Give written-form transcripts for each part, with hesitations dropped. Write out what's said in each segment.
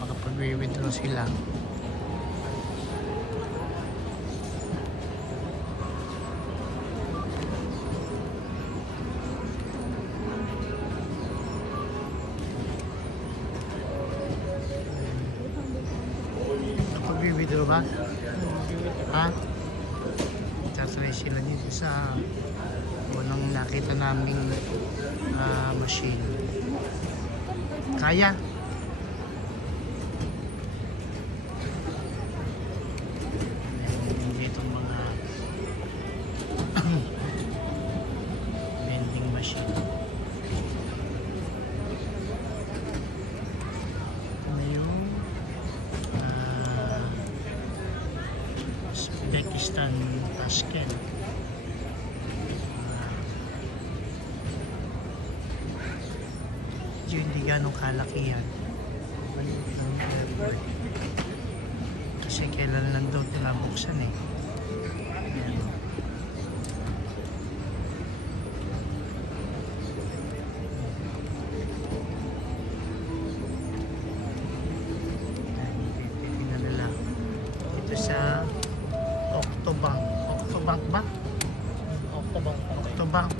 makapag-withdraw sila. Nakapag-withdraw ba? Ha? Tatry sila dito sa unang nakita naming machine. Kaya? Dito mga vending machine. Ito yung Uzbekistan Tashkent. Hindi ganong kalakihan. Kasi kailan lang daw ito buksan eh. Ayan. Titignan nila. Ito sa Octobank. Octobank ba? Octobank. Octobank.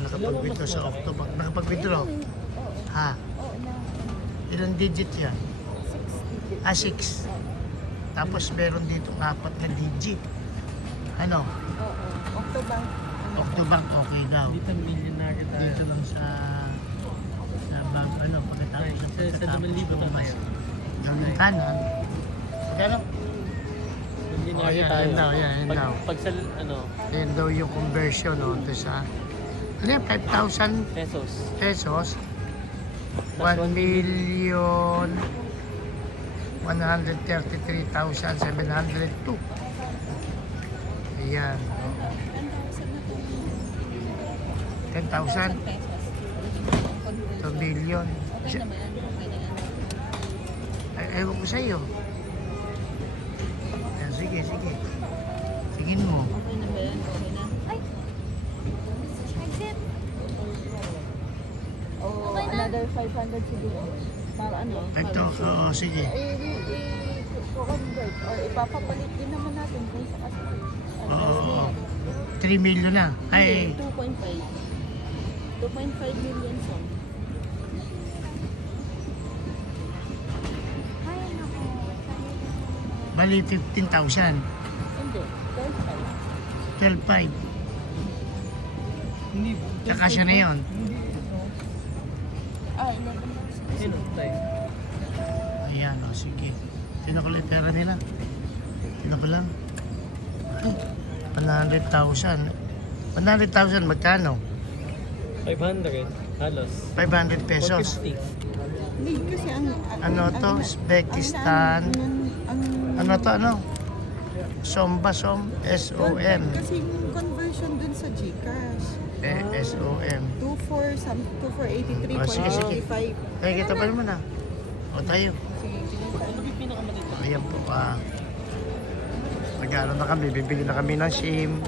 Nakapag-withdraw sa Octobank. Nakapag-withdraw? Ha? Ilang digit yan? 6. Tapos meron dito 4 na digit. Ano? Octobank. Octobank, okay daw. Dito millionaire tayo. Dito lang sa ano, pagkatapos Sa 2,000 tayo. Yung kanan. Magkano? Millionaire Oh, tayo. yan daw, yan daw. Pag sa ano, Yan daw yung conversion, no? Ito sa, ano yan, 5,000 pesos. pesos. 1,133,702. Ayan. 10,000. 2 billion. Ewan ko sa'yo. Ayan, sige. Tingin mo. Okay na ba yan? Okay na. Oh, another 500 siguro. Para ano? Ito, oo, sige. I-convert or ipapapalit din naman natin kung sa kasi. Oo. 3 million na. Ay, 2.5. 2.5 million son. bali 15,000. Hindi. 12.5. 12,500. Hindi. Tsaka siya na yun. Ah, 11,000. Sino tayo? Ayan, o, sige. Sino ko lang pera nila? Sino ko lang? 100,000. 100,000 magkano? 500. Halos. 500 pesos. 450. Hindi kasi Ano to? Uzbekistan. Ano to, ano? Som. S-O-M. Kasi yung conversion dun sa GCash. S-O-M. 2483.45. Oh, sige. Ay, kita pa naman ah. O, tayo. Ano ba yung pinakamatita? Ayan po, nag-ano na kami, bibili na kami ng SIM.